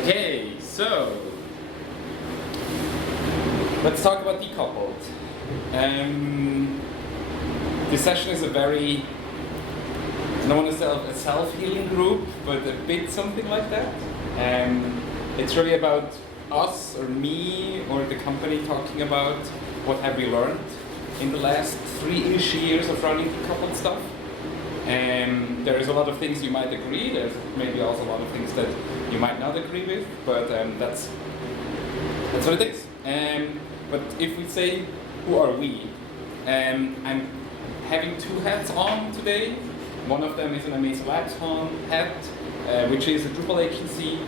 Okay, so let's talk about Decoupled. This session is a very, I don't want to say a self-healing group, but a bit something like that. It's really about us or me or the company talking about what have we learned in the last 3-ish years of running Decoupled stuff. There is a lot of things you might agree, there's maybe also a lot of things that you might not agree with, but that's what it is. But if we say, who are we? I'm having 2 hats on today. One of them is an Amazee Labs hat, which is a Drupal agency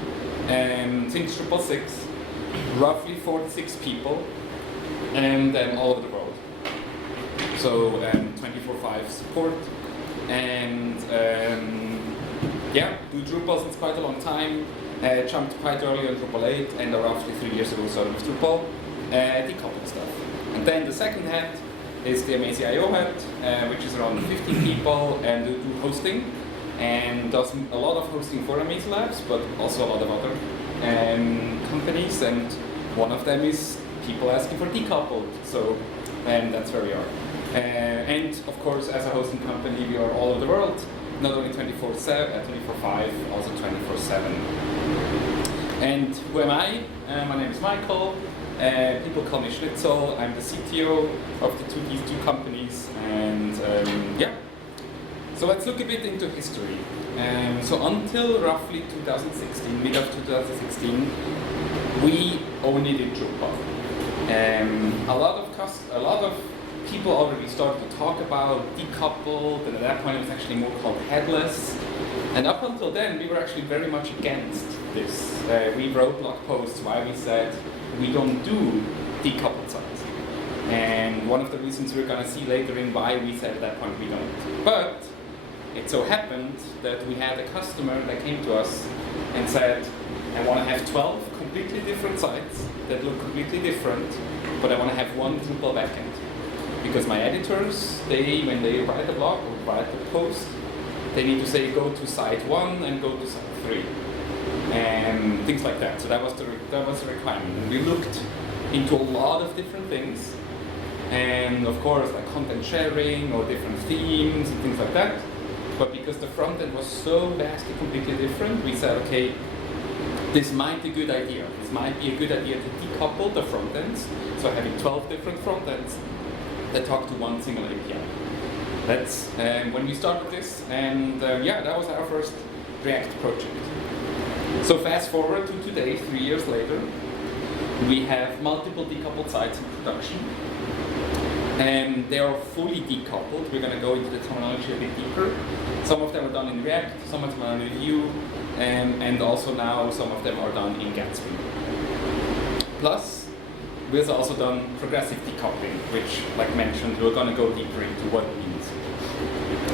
since Drupal 6, roughly 46 people, and all over the world. So 24/5 support, and yeah, do Drupal since quite a long time. Jumped quite early on Drupal 8, and roughly 3 years ago started with Drupal, decoupled stuff. And then the second hat is the Amazee IO hat, which is around 15 people, and do hosting, and does a lot of hosting for Amazee Labs, but also a lot of other companies, and one of them is people asking for Decoupled, so that's where we are. And of course, as a hosting company, we are all over the world, not only 24/5, also 24/7. And who am I? My name is Michael. People call me Schnitzel. I'm the CTO of these two companies, and yeah. So let's look a bit into history. So until roughly 2016, mid of 2016, we only did Drupal. A lot of people already started to talk about Decoupled, and at that point it was actually more called headless. And up until then, we were actually very much against this. We wrote blog posts why we said we don't do decoupled sites. And one of the reasons we're going to see later in why we said at that point we don't. But it so happened that we had a customer that came to us and said, I want to have 12 completely different sites that look completely different, but I want to have one Drupal backend. Because my editors, when they write a blog or write a post, they need to say go to site 1 and go to site 3. And things like that. So that was the requirement. And we looked into a lot of different things, and of course like content sharing or different themes and things like that. But because the front end was so vastly completely different, we said, okay, this might be a good idea. This might be a good idea to decouple the front ends. So having 12 different front ends that talk to one single API. That's when we started this, and yeah, that was our first React project. So fast forward to today, 3 years later, we have multiple decoupled sites in production, and they are fully decoupled. We're going to go into the terminology a bit deeper. Some of them are done in React, some of them are in Vue, and also now some of them are done in Gatsby. Plus, we've also done progressive decoupling, which, like mentioned, we're going to go deeper into what it means.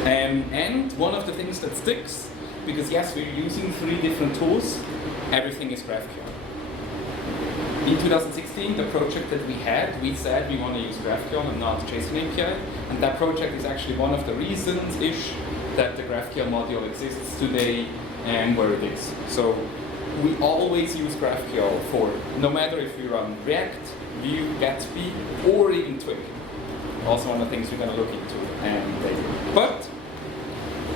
And one of the things that sticks, because yes, we're using 3 different tools, everything is GraphQL. In 2016, the project that we had, we said we want to use GraphQL and not JSON API, and that project is actually one of the reasons-ish that the GraphQL module exists today and where it is. So we always use GraphQL for, no matter if we run React, Vue, Gatsby, or even Twig. Also one of the things we're going to look into later. But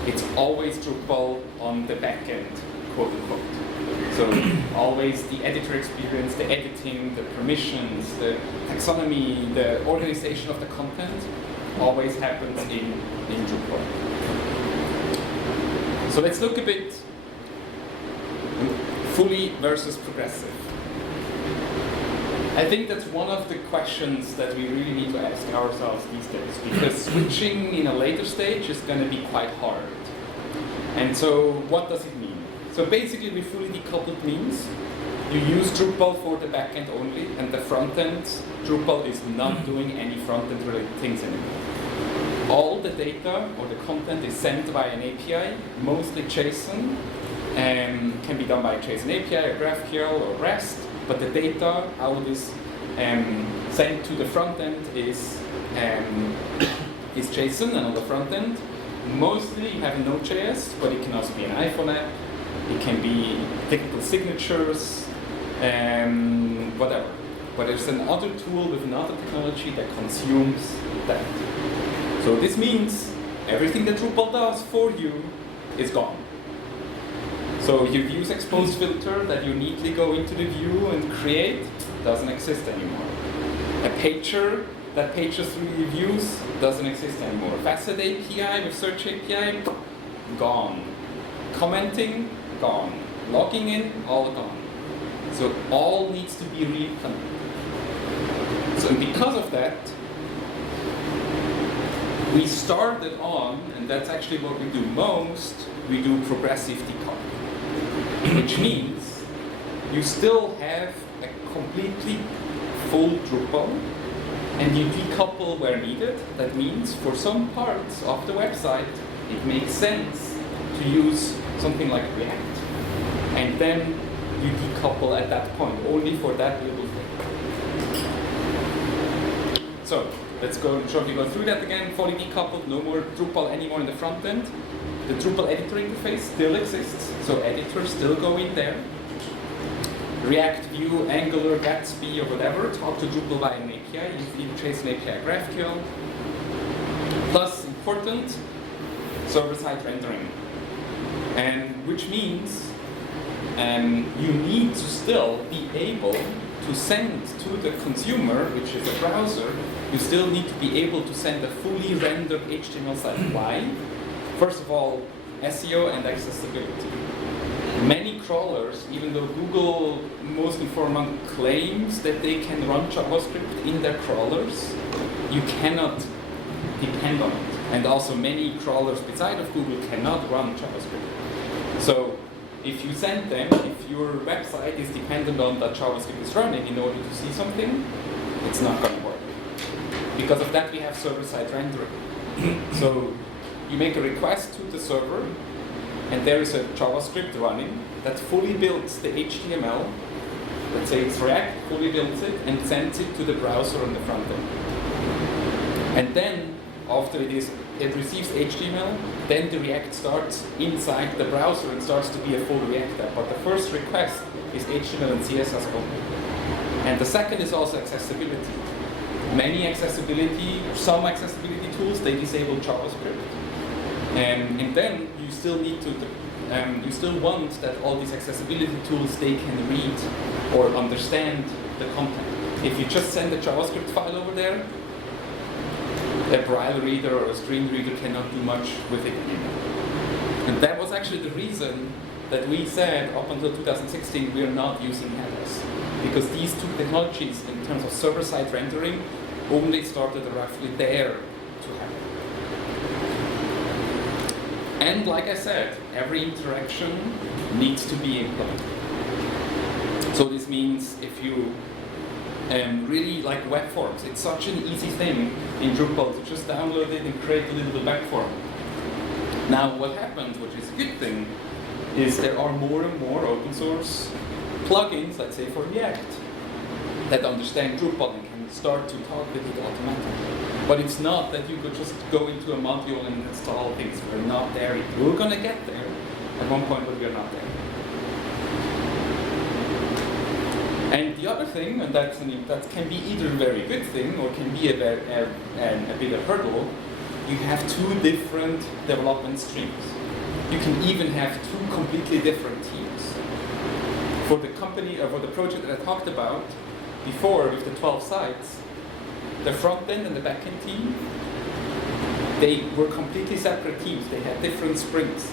it's always Drupal on the back end, quote unquote. So always the editor experience, the editing, the permissions, the taxonomy, the organization of the content always happens in Drupal. So let's look a bit fully versus progressive. I think that's one of the questions that we really need to ask ourselves these days, because switching in a later stage is going to be quite hard. And so what does it mean? So basically, we fully decoupled means you use Drupal for the backend only, and the front end, Drupal is not doing any front end related things anymore. All the data or the content is sent by an API, mostly JSON, and can be done by JSON API or GraphQL or REST. But the data, how it is sent to the front end is JSON, and on the front end, mostly you have Node.js, but it can also be an iPhone app, it can be technical signatures, whatever. But there's another tool with another technology that consumes that. So this means everything that Drupal does for you is gone. So your views expose filter that you neatly go into the view and create doesn't exist anymore. A pager that pages through your views doesn't exist anymore. Facet API with search API, gone. Commenting, gone. Logging in, all gone. So all needs to be reimplemented. So because of that, we started on, and that's actually what we do most, we do progressive decoupling. Which means you still have a completely full Drupal, and you decouple where needed. That means for some parts of the website, it makes sense to use something like React. And then you decouple at that point, only for that little thing. So, let's go shortly go through that again. Fully decoupled, no more Drupal anymore in the front end. The Drupal editor interface still exists, so editors still go in there. React, Vue, Angular, Gatsby, or whatever, talk to Drupal via an API, usually JSON API GraphQL. Plus, important, server-side rendering. And which means you need to still be able to send to the consumer, which is a browser, you still need to be able to send a fully rendered HTML site. Why? First of all, SEO and accessibility. Many crawlers, even though Google most informal claims that they can run JavaScript in their crawlers, you cannot depend on it. And also many crawlers beside of Google cannot run JavaScript. So if you send them, if your website is dependent on that JavaScript is running in order to see something, it's not going to work. Because of that, we have server-side rendering. So you make a request to the server, and there is a JavaScript running that fully builds the HTML. Let's say it's React, fully builds it, and sends it to the browser on the front end. And then, after it receives HTML, then the React starts inside the browser and starts to be a full React app. But the first request is HTML and CSS only. And the second is also accessibility. Many accessibility, or some accessibility tools, they disable JavaScript. And then you still need to, you still want that all these accessibility tools, they can read or understand the content. If you just send a JavaScript file over there, a Braille reader or a screen reader cannot do much with it anymore. And that was actually the reason that we said up until 2016 we are not using headers. Because these two technologies in terms of server-side rendering only started roughly there to happen. And like I said, every interaction needs to be implemented. So this means if you really like web forms, it's such an easy thing in Drupal to just download it and create a little web form. Now what happened, which is a good thing, is there are more and more open source plugins, let's say for React, that understand Drupal and can start to talk with it automatically. But it's not that you could just go into a module and install things. We're not there yet. We're going to get there at one point, but we're not there. And the other thing, and that can be either a very good thing or can be a bit of a hurdle, you have two different development streams. You can even have two completely different teams. For the company, or for the project that I talked about before with the 12 sites, the front end and the back end team, they were completely separate teams. They had different sprints.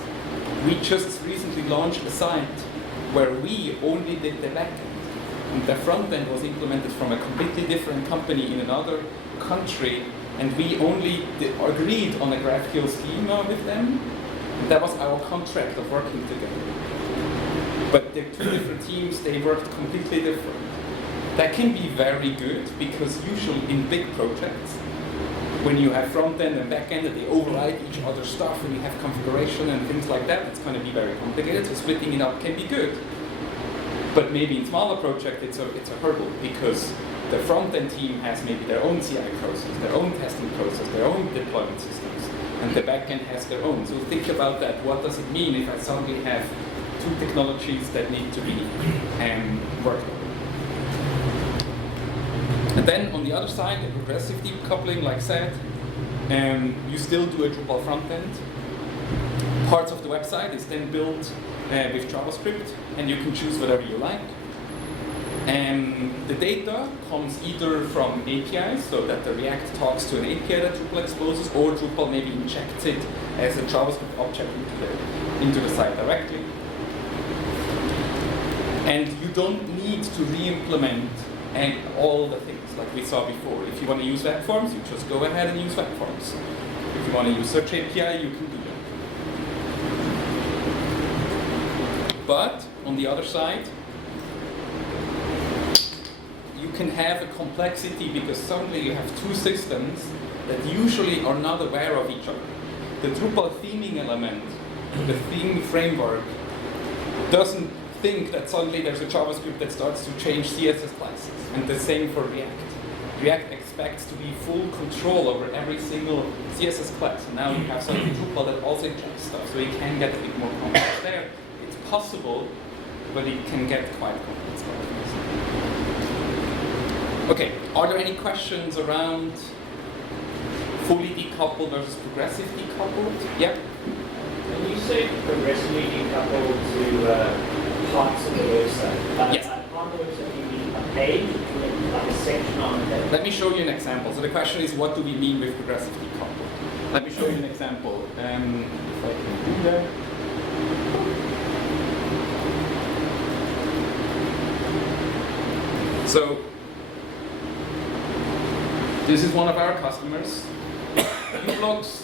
We just recently launched a site where we only did the back end. And the front end was implemented from a completely different company in another country, and we only agreed on a GraphQL schema with them, and that was our contract of working together. But the two different teams, they worked completely different. That can be very good, because usually in big projects, when you have front end and back end, and they override each other's stuff, and you have configuration and things like that, it's going to be very complicated, so splitting it up can be good. But maybe in smaller projects, it's a hurdle, because the front-end team has maybe their own CI process, their own testing process, their own deployment systems, and the back-end has their own. So think about that. What does it mean if I suddenly have two technologies that need to be worked on. And then on the other side, the progressive decoupling, like said, you still do a Drupal front end. Parts of the website is then built with JavaScript, and you can choose whatever you like. The data comes either from APIs, so that the React talks to an API that Drupal exposes, or Drupal maybe injects it as a JavaScript object into the site directly. And you don't need to re-implement all the things like we saw before. If you want to use web forms, you just go ahead and use web forms. If you want to use search API, you can do that. But on the other side, you can have a complexity because suddenly you have two systems that usually are not aware of each other. The Drupal theming element, the theme framework, doesn't think that suddenly there's a JavaScript that starts to change CSS classes, and the same for React. React expects to be full control over every single CSS class, and now you have something Drupal that also injects stuff, so it can get a bit more complex there. It's possible, but it can get quite complex. Okay, are there any questions around fully decoupled versus progressive decoupled? Yep. When you say progressively decoupled to parts of the website, yes. On the website you mean a page, like a section on it? Let me show you an example. So the question is, what do we mean with progressive decoupled? Let me show you an example. If I can do that. So this is one of our customers. uBlocks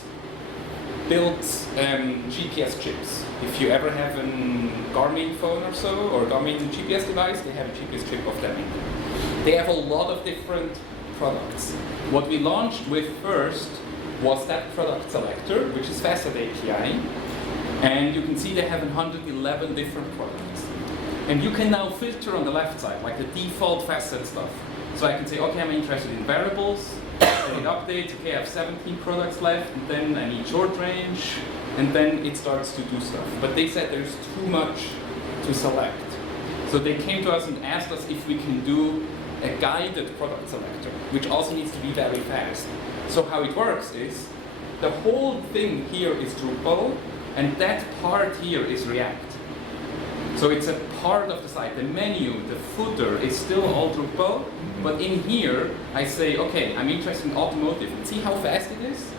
builds GPS chips. If you ever have a Garmin phone or so, or Garmin GPS device, they have a GPS chip of them in there. They have a lot of different products. What we launched with first was that product selector, which is Facet API. And you can see they have 111 different products. And you can now filter on the left side, like the default Facet stuff. So I can say, okay, I'm interested in variables, I need updates, okay, I have 17 products left, and then I need short range, and then it starts to do stuff. But they said there's too much to select. So they came to us and asked us if we can do a guided product selector, which also needs to be very fast. So how it works is, the whole thing here is Drupal, and that part here is React. So it's a part of the site. The menu, the footer is still all Drupal, but in here I say, okay, I'm interested in automotive. And see how fast it is?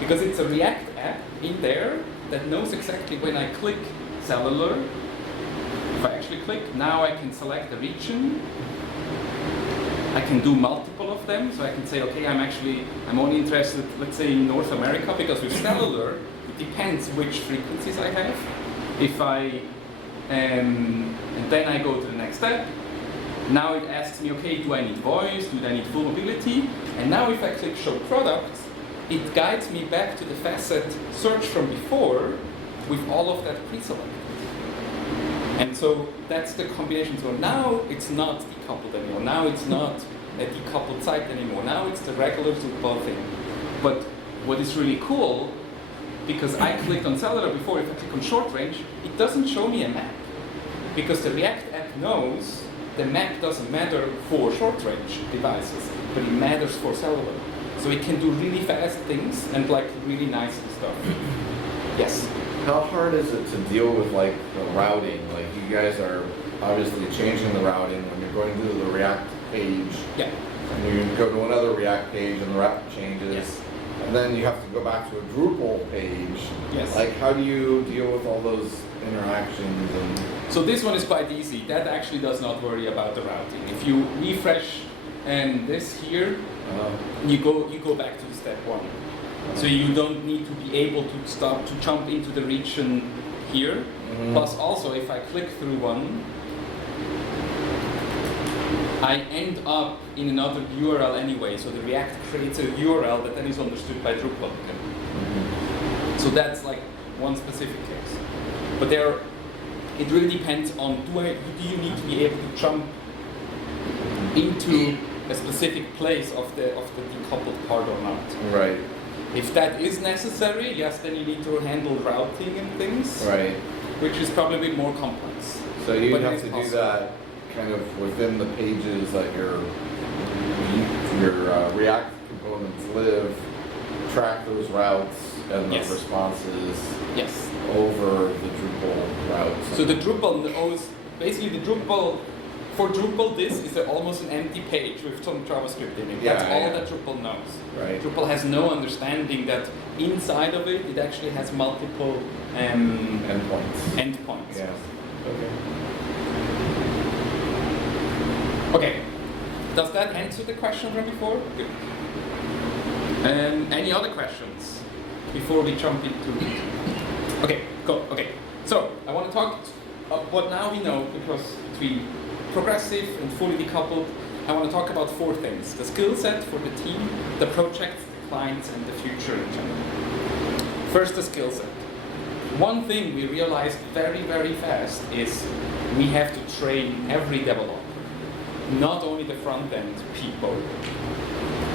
Because it's a React app in there that knows exactly when I click cellular. If I actually click, now I can select the region. I can do multiple of them, so I can say, okay, I'm only interested, let's say, in North America, because with cellular, it depends which frequencies I have. If and then I go to the next step. Now it asks me, okay, do I need voice? Do I need full mobility? And now if I click show products, it guides me back to the facet search from before with all of that pre-selected. And so that's the combination. So now it's not decoupled anymore. Now it's not a decoupled site anymore. Now it's the regular Drupal thing. But what is really cool, because I clicked on cellular before, if I click on short range, it doesn't show me a map. Because the React app knows the map doesn't matter for short range devices, but it matters for cellular. So it can do really fast things and like really nice stuff. Yes? How hard is it to deal with like the routing? Like you guys are obviously changing the routing when you're going to the React page. Yeah. And you go to another React page and the route changes. Yes. And then you have to go back to a Drupal page. Yes. Like how do you deal with all those interactions? And so this one is quite easy. That actually does not worry about the routing. If you refresh and this here, you go back to step one. So you don't need to be able to start to jump into the region here. Mm-hmm. Plus also if I click through one, I end up in another URL anyway. So the React creates a URL that then is understood by Drupal. Mm-hmm. So that's like one specific case. But it really depends on do you need to be able to jump into a specific place of the decoupled part or not. Right. If that is necessary, yes, then you need to handle routing and things. Right. which is probably a bit more complex. So you But it have is to do possible. that kind of within the pages that your React components live, track those routes and the Yes. responses Yes. over the Drupal routes. So the Drupal knows, basically the Drupal, for Drupal this is almost an empty page with some JavaScript in it. Yeah, That's all yeah. that Drupal knows. Right. Drupal has no understanding that inside of it, it actually has multiple Endpoints. endpoints. Yeah. Okay. Okay, does that answer the question from before? Good. Any other questions before we jump into it? Okay, go. Okay, so I want to talk what now we know, because between progressive and fully decoupled, I want to talk about 4 things: the skill set for the team, the project, the clients, and the future in general. First, the skill set. One thing we realized very, very fast is we have to train every developer. Not only the front-end people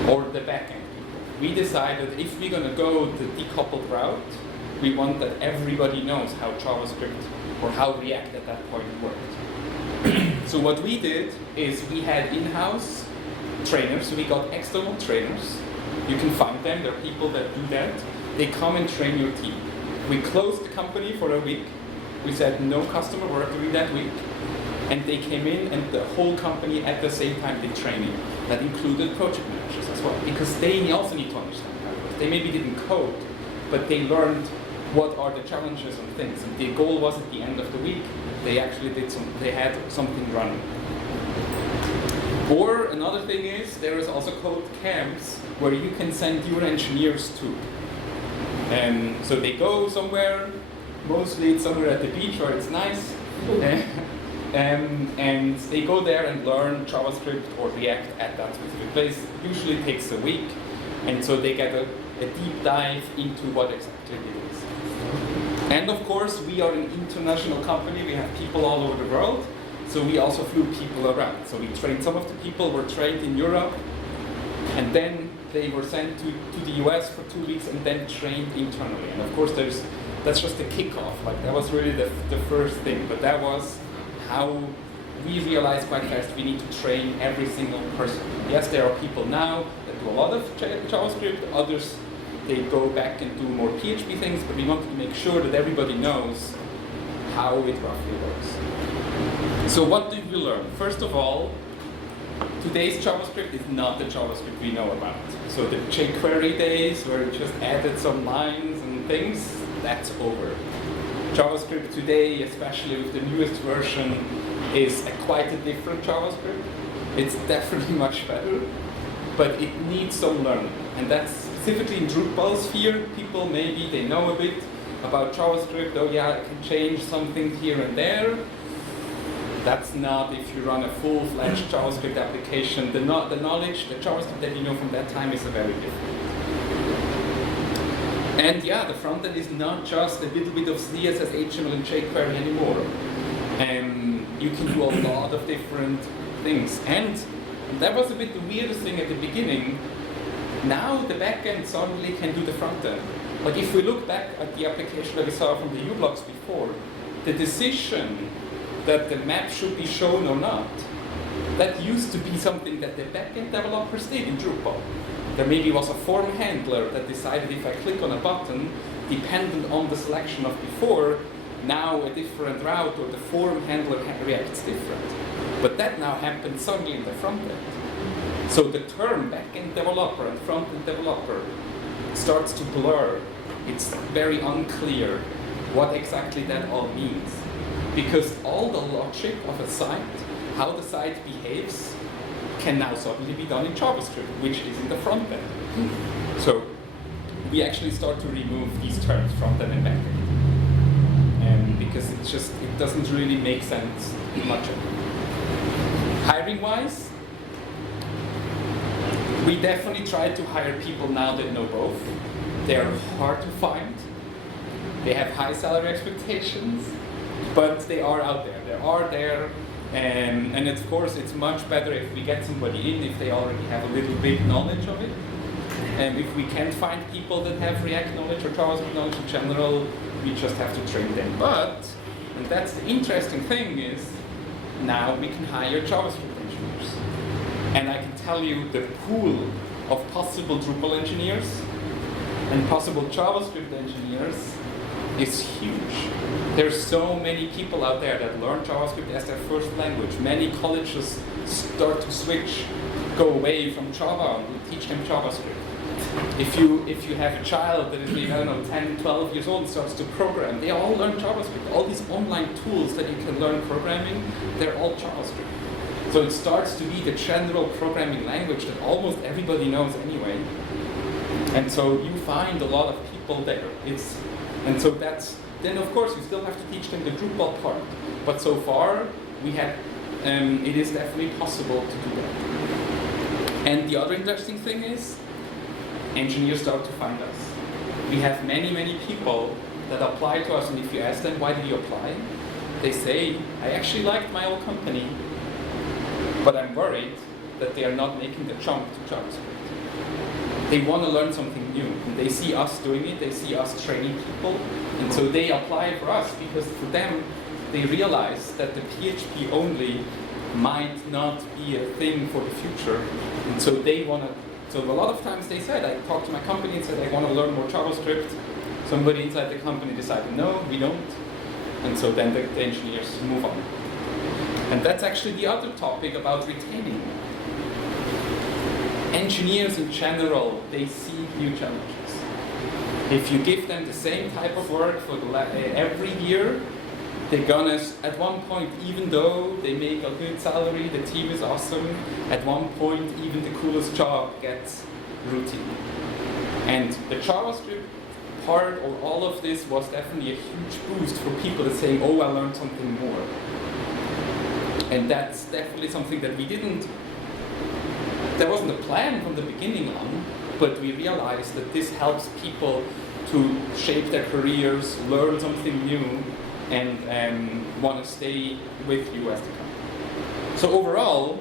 or the back-end people. We decided if we're going to go the decoupled route, we want that everybody knows how JavaScript or how React at that point worked. So what we did is we had in-house trainers, so we got external trainers. You can find them, there are people that do that. They come and train your team. We closed the company for a week. We said no customer work during that week. And they came in, and the whole company at the same time did training. That included project managers as well, because they also need to understand how it works. They maybe didn't code, but they learned what are the challenges and things. And the goal was at the end of the week, they actually they had something running. Or another thing is, there is also code camps where you can send your engineers to. So they go somewhere, mostly it's somewhere at the beach where it's nice. And they go there and learn JavaScript or React at that specific place. Usually it takes a week, and so they get a deep dive into what exactly it is. And of course, we are an international company. We have people all over the world, so we also flew people around. So we trained, some of the people were trained in Europe, and then they were sent to the US for 2 weeks and then trained internally. And of course, that's just the kickoff. Like that was really the first thing, but that was how we realized quite fast we need to train every single person. Yes, there are people now that do a lot of JavaScript, others they go back and do more PHP things, but we wanted to make sure that everybody knows how it roughly works. So what did we learn? First of all, today's JavaScript is not the JavaScript we know about. So the jQuery days where it just added some lines and things, that's over. JavaScript today, especially with the newest version, is quite a different JavaScript. It's definitely much better, but it needs some learning. And that's specifically in Drupal sphere. People maybe they know a bit about JavaScript. Oh yeah, I can change something here and there. That's not if you run a full-fledged JavaScript application. The knowledge, the JavaScript that you know from that time is very different. And yeah, the front end is not just a little bit of CSS, HTML, and jQuery anymore. You can do a lot of different things. And that was a bit the weirdest thing at the beginning. Now the backend suddenly can do the front end. Like if we look back at the application that we saw from the uBlocks before, the decision that the map should be shown or not, that used to be something that the backend developers did in Drupal. There maybe was a form handler that decided if I click on a button, dependent on the selection of before, now a different route or the form handler reacts different. But that now happens suddenly in the front end. So the term backend developer and front-end developer starts to blur. It's very unclear what exactly that all means. Because all the logic of a site, how the site behaves, can now suddenly be done in JavaScript, which is in the front end. So we actually start to remove these terms, front end and back end. Because it doesn't really make sense much of it. Hiring-wise, we definitely try to hire people now that know both. They are hard to find. They have high salary expectations, but they are out there. They are there. And of course, it's much better if we get somebody in if they already have a little bit knowledge of it. And if we can't find people that have React knowledge or JavaScript knowledge in general, we just have to train them. But And that's the interesting thing is, now we can hire JavaScript engineers. And I can tell you the pool of possible Drupal engineers and possible JavaScript engineers is huge. There's so many people out there that learn JavaScript as their first language. Many colleges start to switch, go away from Java and teach them JavaScript. If you have a child that is maybe, I don't know, 10, 12 years old and starts to program, they all learn JavaScript. All these online tools that you can learn programming, they're all JavaScript. So it starts to be the general programming language that almost everybody knows anyway. And so you find a lot of people there. And so then of course you still have to teach them the Drupal part. But so far, it is definitely possible to do that. And the other interesting thing is, engineers start to find us. We have many, many people that apply to us, and if you ask them, why did you apply? They say, I actually liked my old company, but I'm worried that they are not making the jump to JavaScript. They want to learn something new, and they see us doing it, they see us training people, and so they apply for us because for them, they realize that the PHP only might not be a thing for the future, and so they want to. So a lot of times they said, I talked to my company and said, I want to learn more JavaScript. Somebody inside the company decided, no, we don't. And so then the engineers move on. And that's actually the other topic about retaining. Engineers in general, they see new challenges. If you give them the same type of work for every year, they're gonna, at one point, even though they make a good salary, the team is awesome, at one point, even the coolest job gets routine. And the JavaScript part of all of this was definitely a huge boost for people that say, oh, I learned something more. And that's definitely something that there wasn't a plan from the beginning on, but we realized that this helps people to shape their careers, learn something new, and want to stay with you as the company. So overall,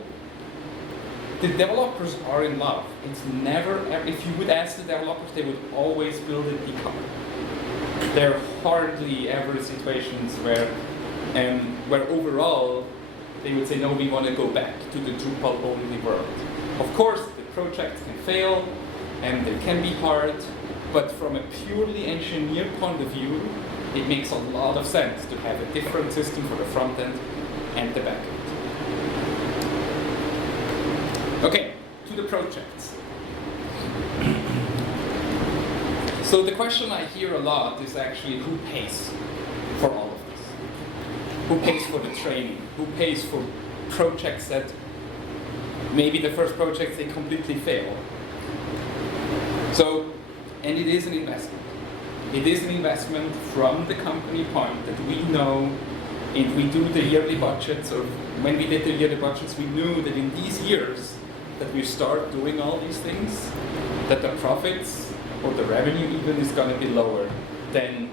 the developers are in love. It's never, if you would ask the developers, they would always build it decoupled. There are hardly ever situations where overall they would say, no, we want to go back to the Drupal only world. Of course, the projects can fail and they can be hard, but from a purely engineer point of view, it makes a lot of sense to have a different system for the front end and the back end. Okay, to the projects. So the question I hear a lot is actually who pays for all of this? Who pays for the training? Who pays for projects that maybe the first projects they completely fail? So, and it is an investment. It is an investment from the company point that we know if we do the yearly budgets, or when we did the yearly budgets, we knew that in these years that we start doing all these things, that the profits or the revenue even is going to be lower than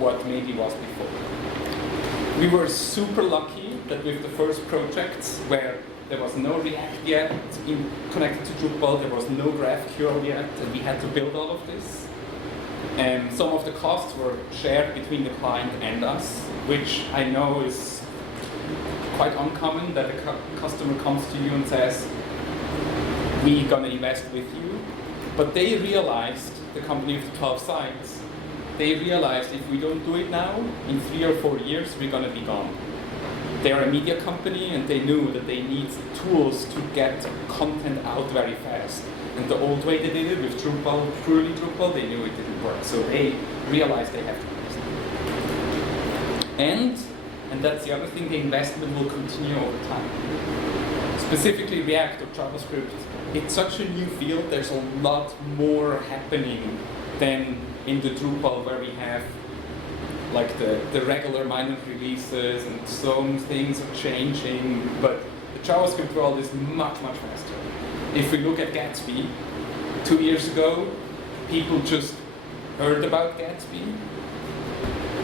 what maybe was before. We were super lucky that with the first projects where there was no React yet connected to Drupal, there was no GraphQL yet, and we had to build all of this. And some of the costs were shared between the client and us, which I know is quite uncommon, that a customer comes to you and says, we're going to invest with you. But they realized, the company with the 12 sites, they realized if we don't do it now, in 3 or 4 years, we're going to be gone. They're a media company and they knew that they need tools to get content out very fast. And the old way they did it with Drupal, purely Drupal, they knew it didn't work. So they realized they have to invest. And that's the other thing, the investment will continue over time. Specifically React or JavaScript, it's such a new field, there's a lot more happening than in the Drupal where we have like the regular minor releases and some things are changing, but the JavaScript world is much, much faster. If we look at Gatsby, 2 years ago, people just heard about Gatsby.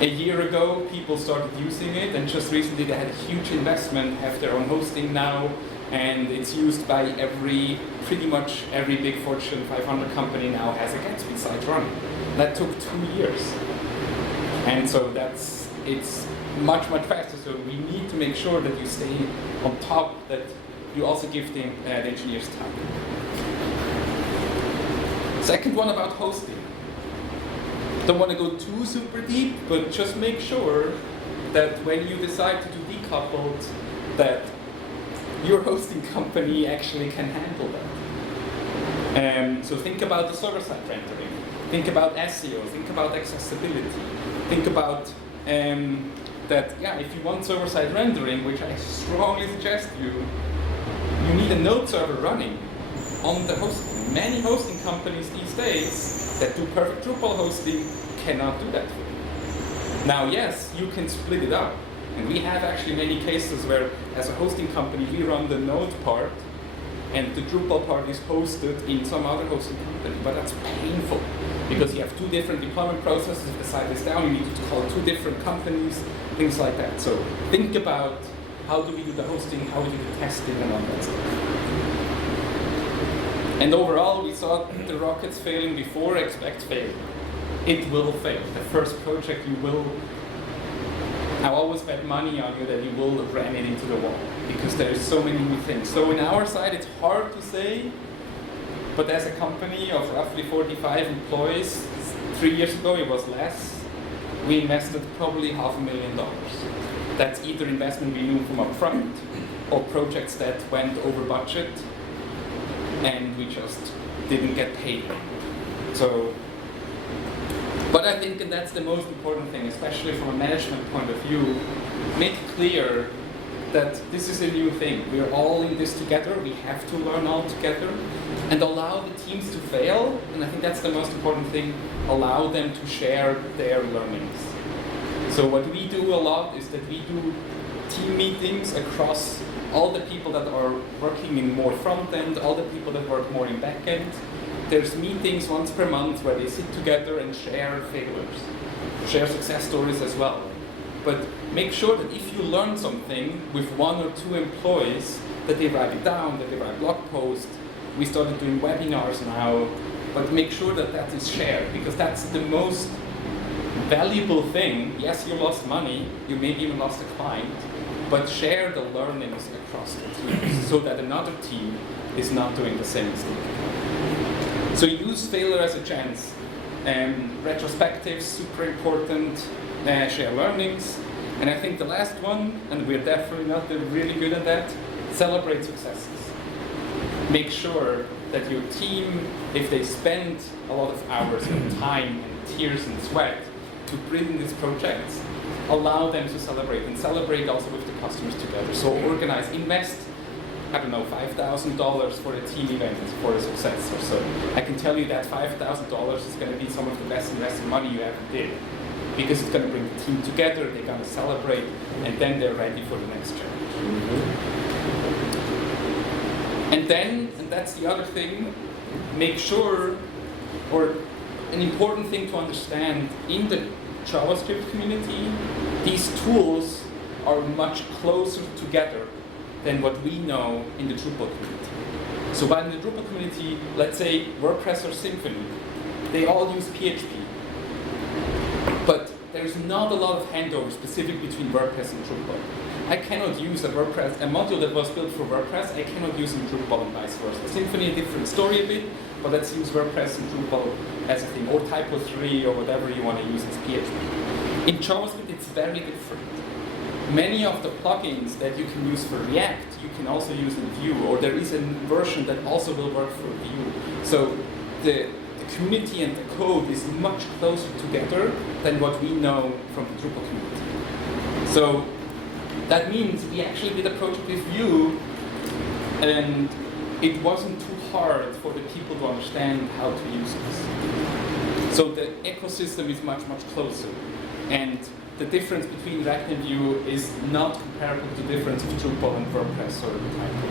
A year ago, people started using it, and just recently they had a huge investment, have their own hosting now, and it's used by pretty much every big Fortune 500 company now has a Gatsby site running. That took 2 years. And so it's much faster. So we need to make sure that you stay on top, that you also give the engineers time. Second one about hosting. Don't want to go too super deep, but just make sure that when you decide to do Decoupled, that your hosting company actually can handle that. So think about the server-side rendering. Think about SEO. Think about accessibility. Think about that, yeah, if you want server-side rendering, which I strongly suggest you need a node server running on the hosting. Many hosting companies these days that do perfect Drupal hosting cannot do that for you. Now, yes, you can split it up. And we have actually many cases where, as a hosting company, we run the node part, and the Drupal part is hosted in some other hosting company. But that's painful, because you have two different deployment processes. If the site is down, you need to call two different companies, things like that. So think about how do we do the hosting, how do we do the testing, and all that stuff. And overall, we saw the rockets failing before, expect failure. It will fail. The first project you will, I always bet money on you that you will ram it into the wall, because there's so many new things. So in our side, it's hard to say, but as a company of roughly 45 employees, 3 years ago it was less, we invested probably $500,000. That's either investment we knew from upfront, or projects that went over budget, and we just didn't get paid. So, but I think, and that's the most important thing, especially from a management point of view, make clear that this is a new thing. We're all in this together, we have to learn all together, and allow the teams to fail, and I think that's the most important thing, allow them to share their learnings. So what we do a lot is that we do team meetings across all the people that are working in more front end, all the people that work more in back end. There's meetings once per month where they sit together and share failures, share success stories as well. But make sure that if you learn something with 1 or 2 employees, that they write it down, that they write blog posts. We started doing webinars now, but make sure that that is shared, because that's the most valuable thing. Yes, you lost money, you maybe even lost a client, but share the learnings across the teams so that another team is not doing the same mistake. So use failure as a chance. Retrospectives, super important, share learnings. And I think the last one, and we're definitely not really good at that, celebrate successes. Make sure that your team, if they spend a lot of hours and time and tears and sweat to bring these projects, allow them to celebrate, and celebrate also with the customers together. So organize, invest, I don't know, $5,000 for a team event for a success or so. I can tell you that $5,000 is going to be some of the best invested money you ever did, because it's going to bring the team together, they're going to celebrate, and then they're ready for the next challenge. And then, and that's the other thing, make sure, or an important thing to understand, in the JavaScript community, these tools are much closer together than what we know in the Drupal community. So while in the Drupal community, let's say WordPress or Symfony, they all use PHP. But there's not a lot of handover specific between WordPress and Drupal. I cannot use a module that was built for WordPress, I cannot use in Drupal and vice versa. Symfony, a different story a bit, but let's use WordPress and Drupal as a thing, or Typo 3 or whatever you want to use as PHP. In JavaScript, it's very different. Many of the plugins that you can use for React, you can also use in Vue, or there is a version that also will work for Vue. So the community and the code is much closer together than what we know from the Drupal community. So that means we actually did a project with Vue, and it wasn't too hard for the people to understand how to use this. So the ecosystem is much closer. And the difference between React and Vue is not comparable to the difference of Drupal and WordPress or Typo.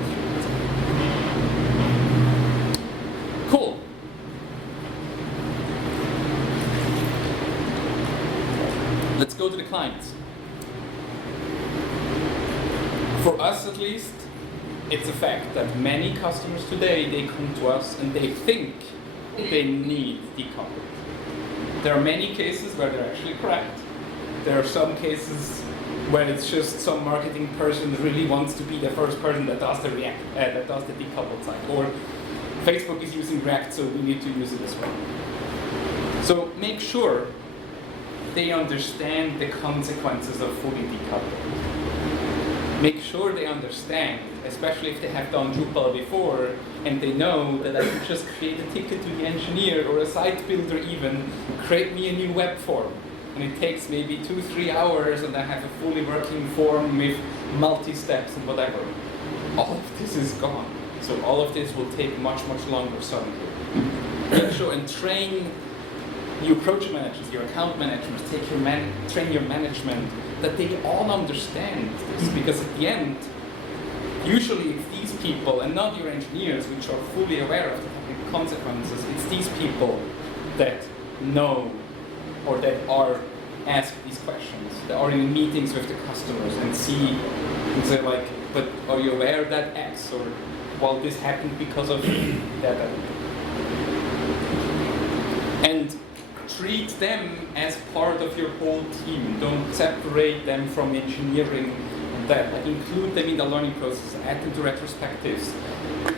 Cool. Let's go to the clients. For us at least, it's a fact that many customers today, they come to us and they think they need Decoupled. There are many cases where they're actually correct. there are some cases where it's just some marketing person really wants to be the first person that does the that does the decoupled side, or Facebook is using React, so we need to use it as well. So make sure they understand the consequences of fully decoupled. Make sure they understand, especially if they have done Drupal before, and they know that I can just create a ticket to the engineer or a site builder even, create me a new web form. And it takes maybe 2-3 hours and I have a fully working form with multi-steps and whatever. All of this is gone. So all of this will take much, much longer suddenly. Make sure and train your project managers, your account managers, train your management, that they all understand this, because at the end, usually it's these people, and not your engineers, which are fully aware of the technical consequences, it's these people that know or that are asked these questions, that are in meetings with the customers and see, and say like, but are you aware that X, or well, this happened because of that. And treat them as part of your whole team. Don't separate them from engineering and that. Like, include them in the learning process, add them to retrospectives,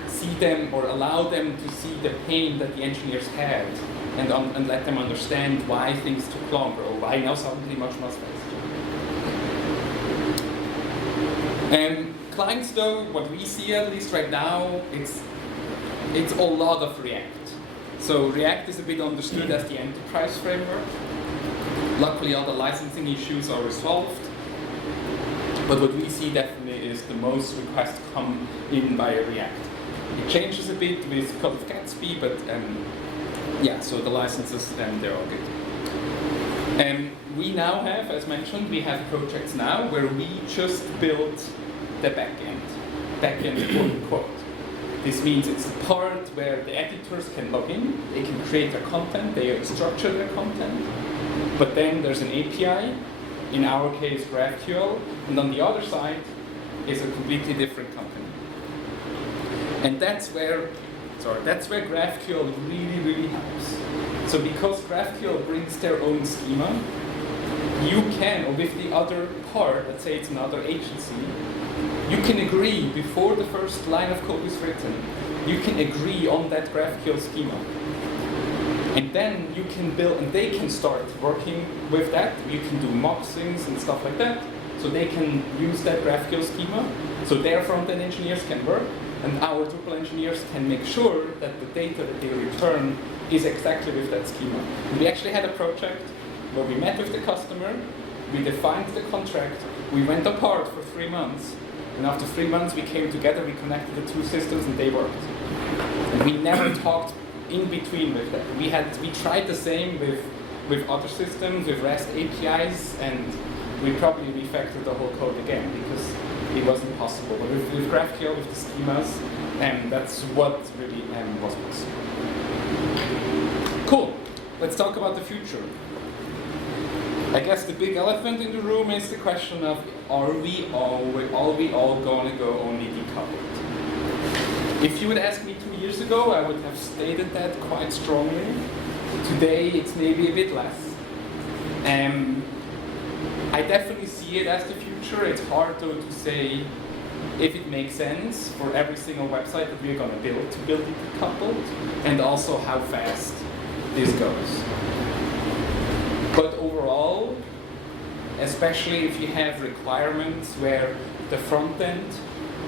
see them or allow them to see the pain that the engineers had, and let them understand why things took longer or why now suddenly much faster. Clients though, what we see at least right now, it's a lot of React. So React is a bit understood as the enterprise framework. Luckily all the licensing issues are resolved. But what we see definitely is the most requests come in via React. It changes a bit with Code of Gatsby, but yeah, so the licenses, they're all good. We now have, as mentioned, we have projects now where we just build the backend quote unquote. This means it's the part where the editors can log in, they can create their content, they structure their content, but then there's an API, in our case GraphQL, and on the other side is a completely different company. And that's where GraphQL really helps. So because GraphQL brings their own schema, you can, or with the other part, let's say it's another agency, you can agree before the first line of code is written, you can agree on that GraphQL schema. And then you can build, and they can start working with that. You can do mock things and stuff like that. So they can use that GraphQL schema. So their front-end engineers can work, and our Drupal engineers can make sure that the data that they return is exactly with that schema. And we actually had a project where we met with the customer, we defined the contract, we went apart for 3 months, and after 3 months we came together, we connected the two systems and they worked. And we never talked in between with that. We tried the same with other systems, with REST APIs, and we probably refactored the whole code again because it wasn't possible. But with GraphQL, with the schemas, that's what really was possible. Cool. Let's talk about the future. I guess the big elephant in the room is the question of, are we all going to go only decoupled? If you would ask me 2 years ago, I would have stated that quite strongly. Today, it's maybe a bit less. I definitely see it as the future. It's hard though to say if it makes sense for every single website that we're going to build it decoupled, and also how fast this goes. But overall, especially if you have requirements where the front end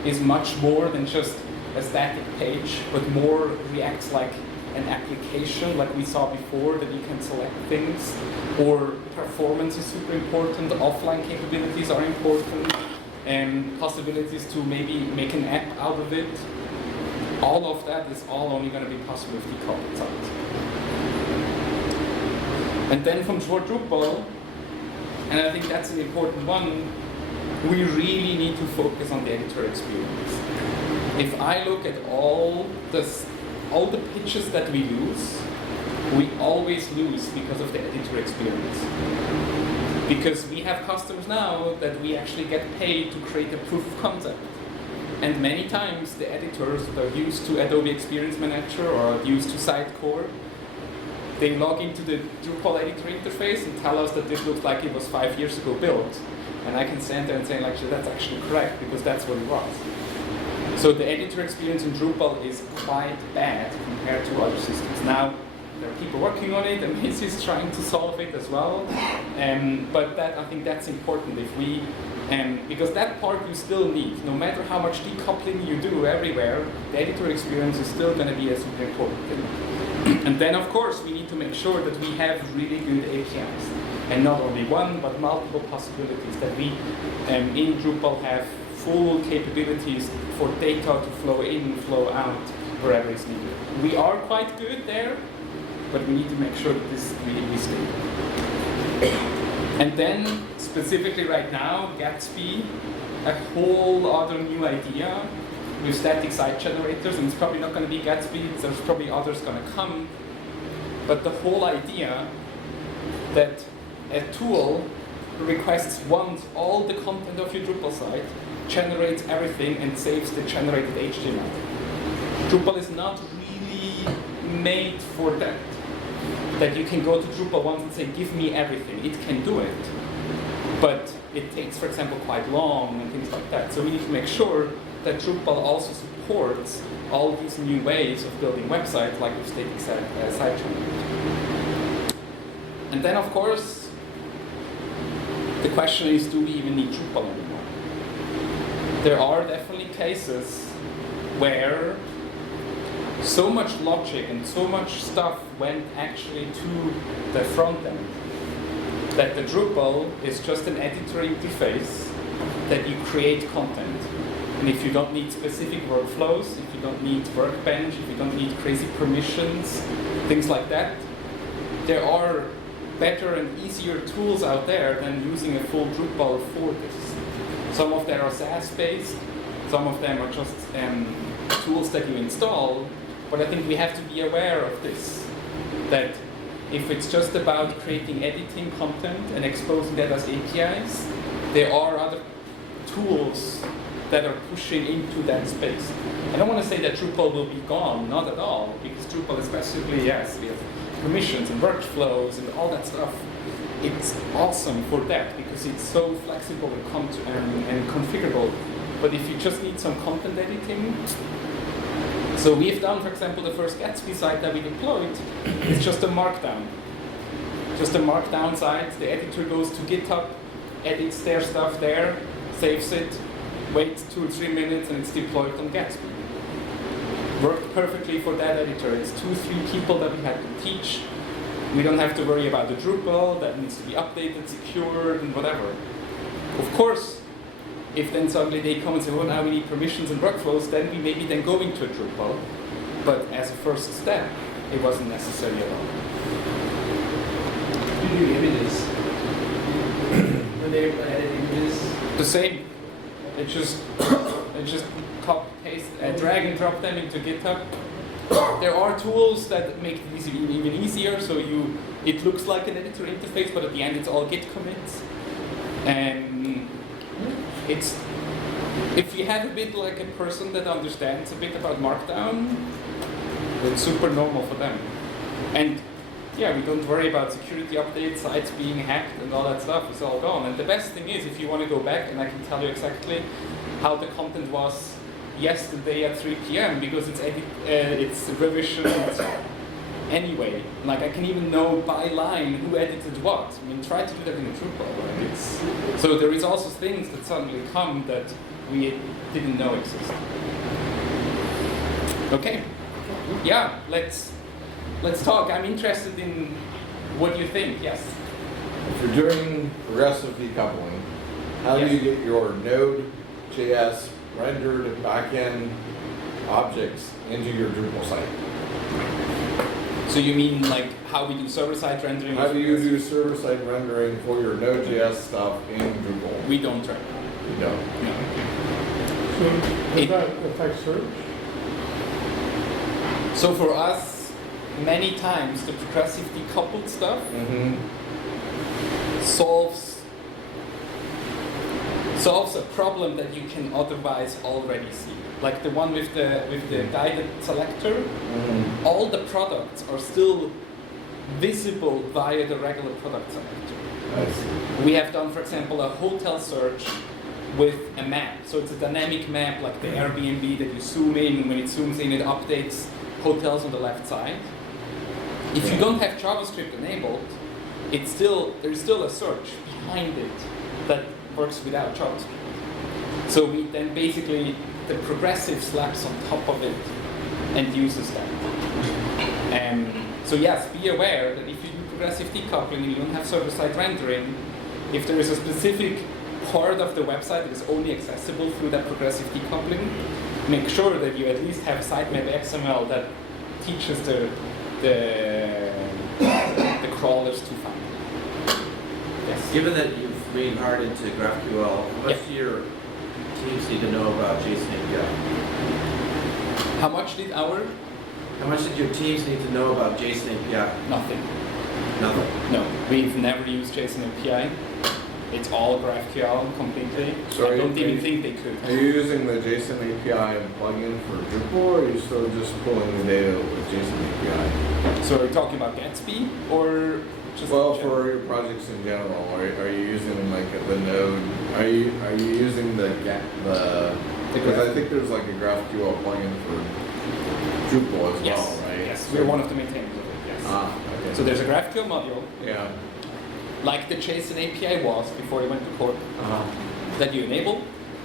is much more than just a static page, but more reacts like an application, like we saw before, that you can select things, or performance is super important, offline capabilities are important, and possibilities to maybe make an app out of it. All of that is all only going to be possible with decoupled sites. And then from Drupal, and I think that's an important one, we really need to focus on the editor experience. If I look at all the pitches that we lose, we always lose because of the editor experience. Because we have customers now that we actually get paid to create a proof of concept. And many times the editors that are used to Adobe Experience Manager or used to Sitecore, they log into the Drupal editor interface and tell us that this looks like it was 5 years ago built. And I can stand there and say, like, that's actually correct, because that's what it was. So the editor experience in Drupal is quite bad compared to other systems. Now, there are people working on it, Amazee is trying to solve it as well. But I think that's important if we, because that part you still need. No matter how much decoupling you do everywhere, the editor experience is still going to be a super important thing. And then, of course, we need to make sure that we have really good APIs. And not only one, but multiple possibilities. That we, in Drupal, have full capabilities for data to flow in, flow out, wherever it's needed. We are quite good there, but we need to make sure that this really stays. And then, specifically right now, Gatsby, a whole other new idea with static site generators, and it's probably not going to be Gatsby, there's probably others going to come. But the whole idea that a tool requests once all the content of your Drupal site, generates everything, and saves the generated HTML. Drupal is not really made for that. That you can go to Drupal once and say, give me everything. It can do it, but it takes, for example, quite long and things like that. So we need to make sure that Drupal also supports all these new ways of building websites, like with static site generators. And then, of course, the question is, do we even need Drupal anymore? There are definitely cases where so much logic and so much stuff went actually to the front end that the Drupal is just an editor interface that you create content. And if you don't need specific workflows, if you don't need workbench, if you don't need crazy permissions, things like that, there are better and easier tools out there than using a full Drupal for this. Some of them are SaaS-based, some of them are just tools that you install, but I think we have to be aware of this, that if it's just about creating editing content and exposing that as APIs, there are other tools that are pushing into that space. I don't want to say that Drupal will be gone, not at all, because Drupal especially, yes, we have permissions and workflows and all that stuff. It's awesome for that because it's so flexible and configurable. But if you just need some content editing, so we've done, for example, the first Gatsby site that we deployed, it's just a markdown. Just a markdown site, the editor goes to GitHub, edits their stuff there, saves it, waits 2 or 3 minutes, and it's deployed on Gatsby. Worked perfectly for that editor. It's 2-3 people that we had to teach. We don't have to worry about the Drupal that needs to be updated, secured, and whatever. Of course, if then suddenly they come and say, well, now we need permissions and workflows, then we maybe then go into a Drupal. But as a first step, it wasn't necessary at all. You do images. When they edit images? The same. It just copy, paste, drag and drop them into GitHub. There are tools that make it even easier, so it looks like an editor interface, but at the end it's all Git commits. And if you have a bit like a person that understands a bit about Markdown, it's super normal for them. And yeah, we don't worry about security updates, sites being hacked and all that stuff, it's all gone. And the best thing is, if you want to go back, and I can tell you exactly how the content was yesterday at 3 p.m. because it's revision anyway. Like I can even know by line who edited what. I mean, try to do that in a Drupal. Right? So there is also things that suddenly come that we didn't know existed. Okay, yeah, let's talk. I'm interested in what you think. Yes. If you're doing progressive decoupling, how do you get your Node.js rendered backend objects into your Drupal site? So you mean like how we do server-side rendering? How do you do server-side rendering for your Node.js stuff in Drupal? We don't right now. You don't? No. So does that affect search? So for us, many times the progressive decoupled stuff solves a problem that you can otherwise already see. Like the one with the guided selector, all the products are still visible via the regular product selector. I see. We have done, for example, a hotel search with a map. So it's a dynamic map like the Airbnb that you zoom in. When it zooms in, it updates hotels on the left side. If you don't have JavaScript enabled, there's still a search behind it that works without JavaScript. So we then basically, the progressive slaps on top of it and uses that. So yes, be aware that if you do progressive decoupling and you don't have server-side rendering, if there is a specific part of the website that is only accessible through that progressive decoupling, make sure that you at least have sitemap XML that teaches the crawlers to find it. Yes. Given that you've leaned hard into GraphQL, how much do your teams need to know about JSON API? How much did your teams need to know about JSON API? Nothing. Nothing. No, we've never used JSON API. It's all GraphQL completely. So I don't even think they could. Are you using the JSON API plugin for Drupal, or are you still just pulling the data with JSON API? So are you talking about Gatsby or just Well, in general? for your projects in general, are you using like the node? Are you using because I think there's like a GraphQL plugin for Drupal as Yes. well, right? Yes, we're one of the maintainers of it. Yes. Okay. So there's a GraphQL module, Yeah. like the JSON API was before it went to port, that you enable,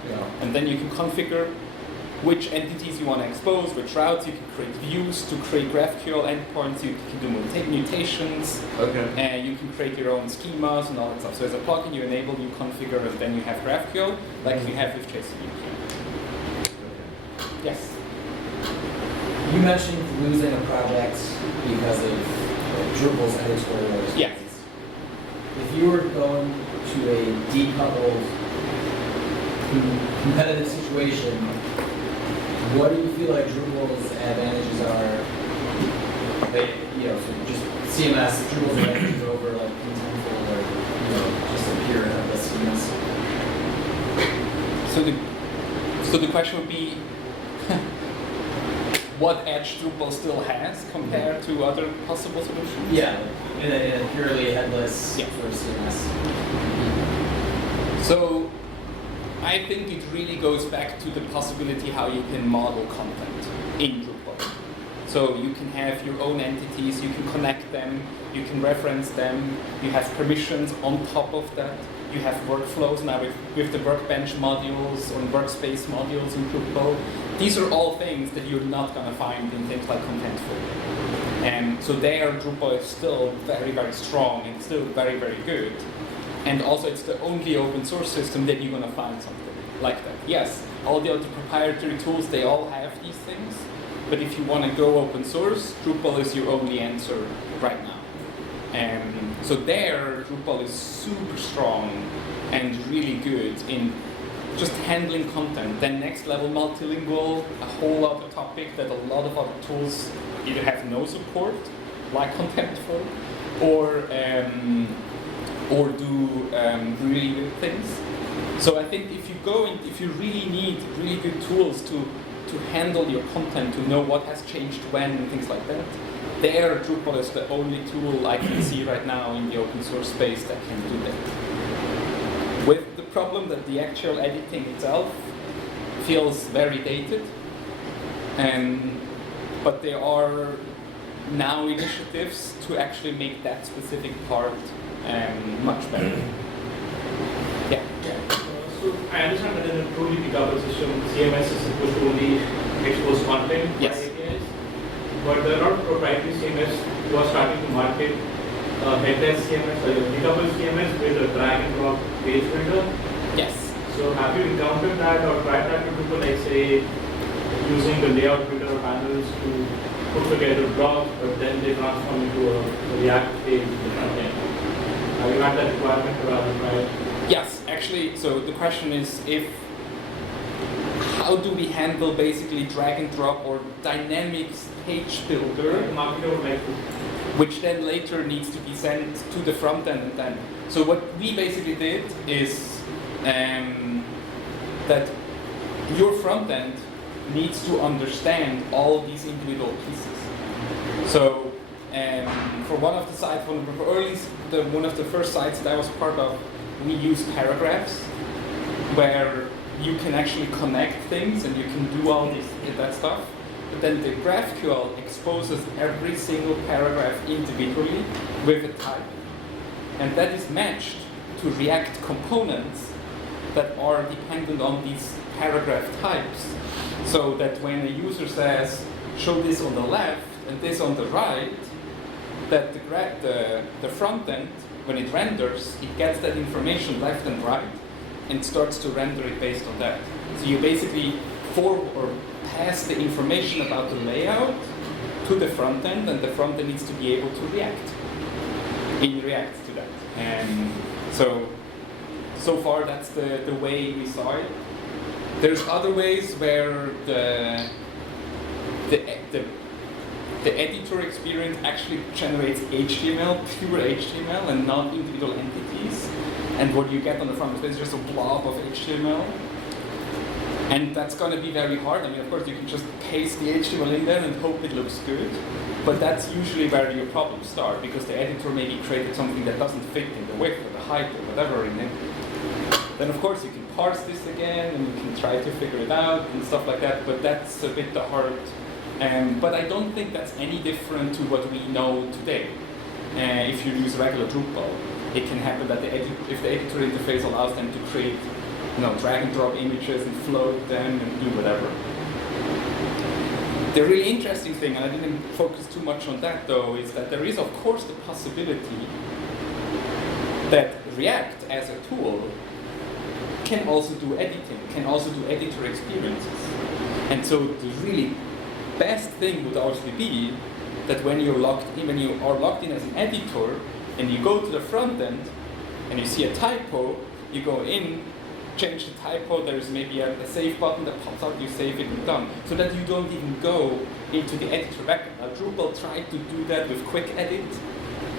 Yeah. and then you can configure which entities you want to expose, which routes. You can create views to create GraphQL endpoints. You can do mutations. Okay. And you can create your own schemas and all that stuff. So as a plugin, you enable, you configure, and then you have GraphQL, like you have with JSON API. Yes. You mentioned losing a project because of Drupal's editorial. Yes. If you were going to a decoupled competitive situation, what do you feel like Drupal's advantages are? That, so just CMS, Drupal's advantages over like Contentful or just a pure headless CMS. So the question would be, what edge Drupal still has compared to other possible solutions? Yeah, in a purely headless Yeah. sort of CMS. So I think it really goes back to the possibility how you can model content in Drupal. So you can have your own entities, you can connect them, you can reference them, you have permissions on top of that, you have workflows now with the workbench modules or workspace modules in Drupal. These are all things that you're not going to find in things like Contentful. And so there, Drupal is still very, very strong and still very, very good. And also it's the only open source system that you're going to find something like that. Yes, all the other proprietary tools, they all have these things. But if you want to go open source, Drupal is your only answer right now. And so there, Drupal is super strong and really good in just handling content. Then next level multilingual, a whole other topic that a lot of other tools either have no support, like Contentful, or do really good things. So I think if you really need really good tools to handle your content, to know what has changed when and things like that, there Drupal is the only tool I can see right now in the open source space that can do that. With the problem that the actual editing itself feels very dated, but there are now initiatives to actually make that specific part much better. Yeah. So I understand that in a truly decoupled system, CMS is supposed to only expose content by Yes. APIs, but there are a lot of proprietary CMS who are starting to market headless CMS or decoupled CMS with a drag and drop page builder. Yes. So have you encountered that or tried that to do, like say, using the layout builder panels to put together blocks, but then they transform into a React page in the front end? Have you had that requirement or have you tried? Yes, actually, so the question is how do we handle basically drag and drop or dynamic page builder, The marketer would like to. which then later needs to be sent to the front end and then. So what we basically did is that your front end needs to understand all these individual pieces. So for one of the sites, one of the first sites that I was part of, we used paragraphs where you can actually connect things and you can do all that stuff. But then the GraphQL exposes every single paragraph individually with a type. And that is matched to React components that are dependent on these paragraph types. So that when a user says, show this on the left and this on the right, that the front end, when it renders, it gets that information left and right and starts to render it based on that. So you basically pass the information about the layout to the front end, and the front end needs to be able to react to that. And so far that's the way we saw it. There's other ways where the editor experience actually generates HTML, pure HTML, and not individual entities. And what you get on the front is just a blob of HTML. And that's going to be very hard. I mean, of course, you can just paste the HTML in there and hope it looks good. But that's usually where your problems start, because the editor maybe created something that doesn't fit in the width or the height or whatever in it. Then, of course, you can parse this again and you can try to figure it out and stuff like that. But that's a bit the hard. But I don't think that's any different to what we know today. If you use regular Drupal, it can happen that if the editor interface allows them to create, drag and drop images and float them and do whatever. The really interesting thing, and I didn't focus too much on that though, is that there is of course the possibility that React as a tool can also do editing, can also do editor experiences. And so the really best thing would obviously be that when you are logged in as an editor and you go to the front end and you see a typo, you go in, change the typo, there's maybe a save button that pops up, you save it and done. So that you don't even go into the editor backend. Now Drupal tried to do that with quick edit,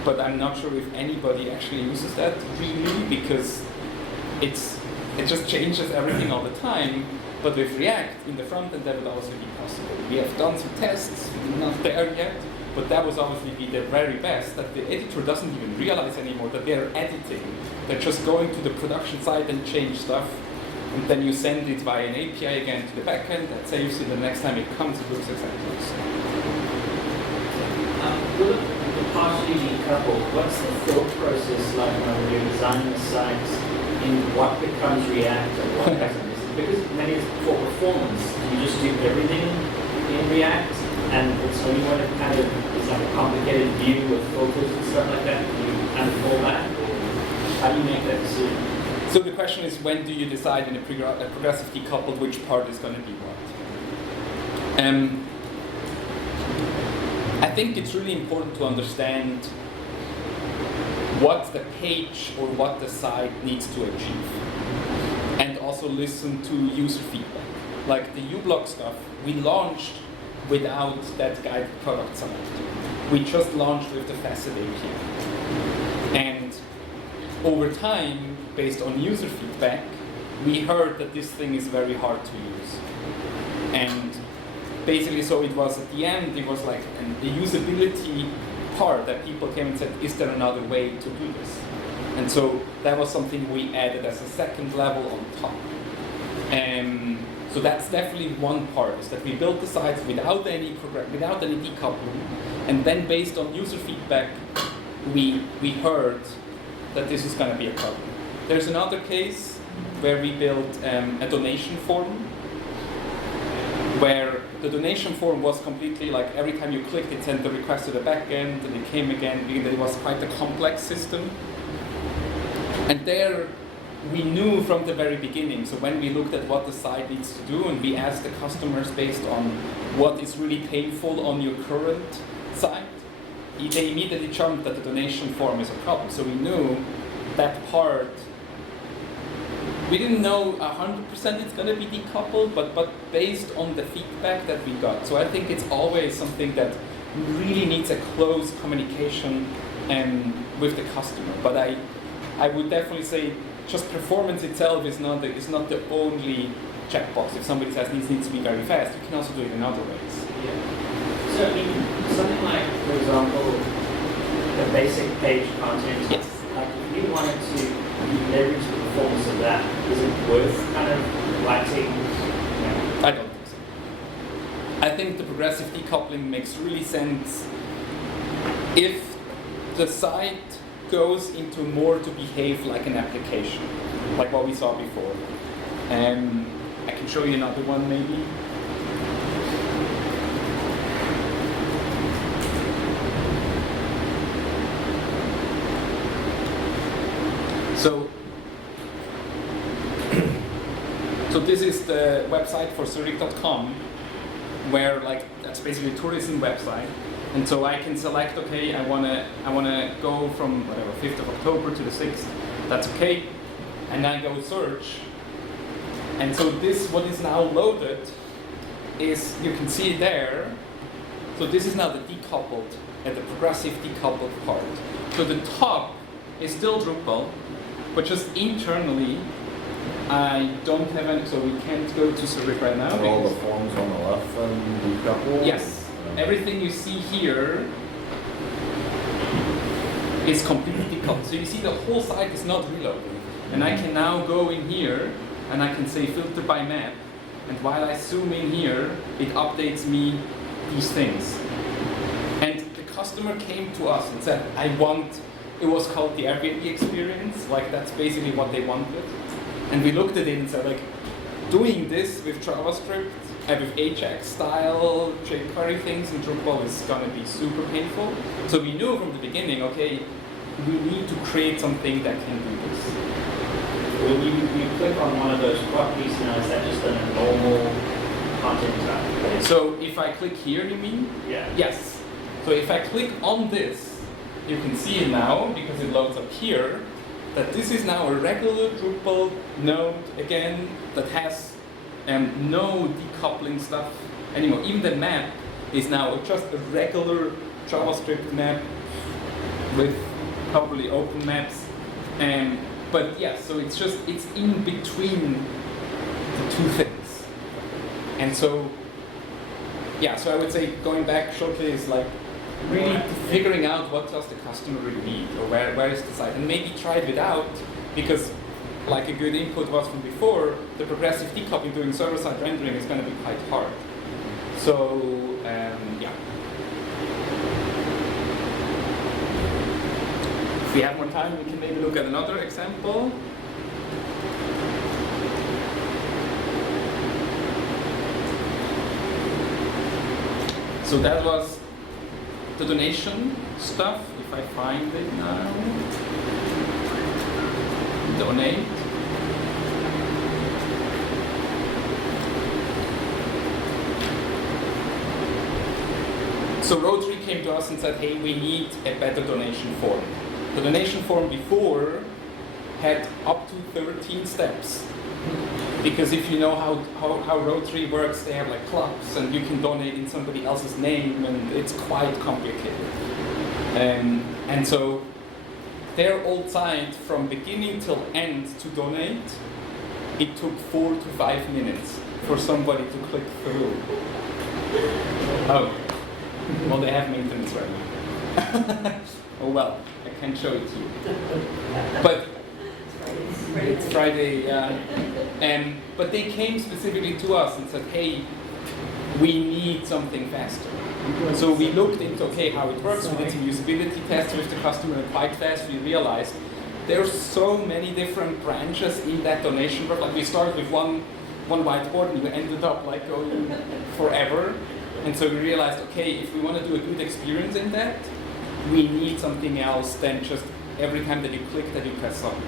but I'm not sure if anybody actually uses that really, because it just changes everything all the time. But with React in the front end, that would also be possible. We have done some tests, we're not there yet, but that would obviously be the very best, that the editor doesn't even realize anymore that they're editing. They're just going to the production side and change stuff, and then you send it via an API again to the backend. That saves it. The next time it comes, it looks exactly the same. With the partially decoupled, what's the thought process like when you're designing the sites in what becomes React and what doesn't? Because maybe for performance, you just do everything in React, and it's only when it kind of is like a complicated view with filters and stuff like that, you kind of fall back. How do you make that decision? So the question is, when do you decide in a progressive decoupled which part is going to be what? I think it's really important to understand what the page or what the site needs to achieve, and also listen to user feedback. Like the uBlock stuff, we launched without that guided product site. We just launched with the Facet API. And over time, based on user feedback, we heard that this thing is very hard to use. And basically, so it was at the end, it was like the usability part that people came and said, is there another way to do this? And so that was something we added as a second level on top. So that's definitely one part, is that we built the sites without any decoupling, and then based on user feedback, we heard that this is going to be a problem. There's another case where we built a donation form, where the donation form was completely like every time you clicked, it sent the request to the backend, and it came again, because it was quite a complex system. And there, we knew from the very beginning, so when we looked at what the site needs to do, and we asked the customers based on what is really painful on your current site, they immediately jumped that the donation form is a problem. So we knew that part, we didn't know 100% it's going to be decoupled, but based on the feedback that we got. So I think it's always something that really needs a close communication with the customer. But I would definitely say just performance itself is not the only checkbox. If somebody says this needs to be very fast, you can also do it in other ways. Yeah. So I mean, something like the example, the basic page content. Yes. Like if you wanted to leverage the performance of that, is it worth kind of writing? I don't think so. I think the progressive decoupling makes really sense if the site goes into more to behave like an application, like what we saw before. I can show you another one maybe. So this is the website for Zurich.com, where like that's basically a tourism website. And so I can select, okay, I wanna go from whatever 5th of October to the 6th. That's okay. And I go search. And so this, what is now loaded, is you can see it there. So this is now the decoupled and the progressive decoupled part. So the top is still Drupal, but just internally, I don't have any, so we can't go to Zurich right now. Are all the forms on the left then decoupled? Yes. Everything you see here is completely decoupled. So you see the whole site is not reloading. And I can now go in here and I can say filter by map. And while I zoom in here, it updates me these things. And the customer came to us and said, it was called the Airbnb experience. Like that's basically what they wanted. And we looked at it and said, like, doing this with JavaScript, with Ajax style jQuery things in Drupal is going to be super painful. So we knew from the beginning, okay, we need to create something that can do this. When you click on one of those properties now, is that just a normal content type? So if I click here, you mean? Yeah. Yes. So if I click on this, you can see it now, because it loads up here, that this is now a regular Drupal node, again, that has no decoupling stuff anymore. Even the map is now just a regular JavaScript map with probably open maps. But yeah, so it's in between the two things. And so, yeah, so I would say going back shortly is like really figuring out what does the customer really need, or where is the site, and maybe try it without, because like a good input was from before, the progressive decoupling doing server-side rendering is going to be quite hard. So, yeah. If we have more time, we can maybe look at another example. So that was the donation stuff, if I find it now. Donate. So Rotary came to us and said, hey, we need a better donation form. The donation form before had up to 13 steps. Because if you know how Rotary works, they have like clubs and you can donate in somebody else's name, and it's quite complicated. And so their old site, from beginning till end to donate, it took 4 to 5 minutes for somebody to click through. Oh, well, they have maintenance right now. Oh well, I can't show it to you. But it's Friday, yeah. But they came specifically to us and said, hey, we need something faster. So we looked into, okay, how it works. We did some usability tests with the customer, and quite fast we realized there's so many different branches in that donation work. Like we started with one whiteboard and we ended up like going forever. And so we realized, okay, if we want to do a good experience in that, we need something else than just every time that you click that you press something.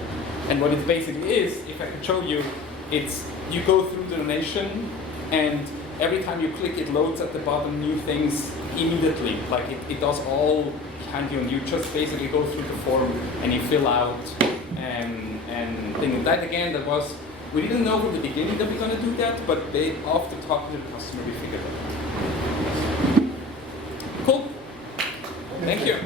And what it basically is, if I can show you, it's you go through the donation, and every time you click, it loads at the bottom new things immediately. Like it does all behind you, and you just basically go through the form and you fill out and things. That again, that was, we didn't know from the beginning that we're going to do that, but after talking to the customer, we figured it out. Cool. Thank you.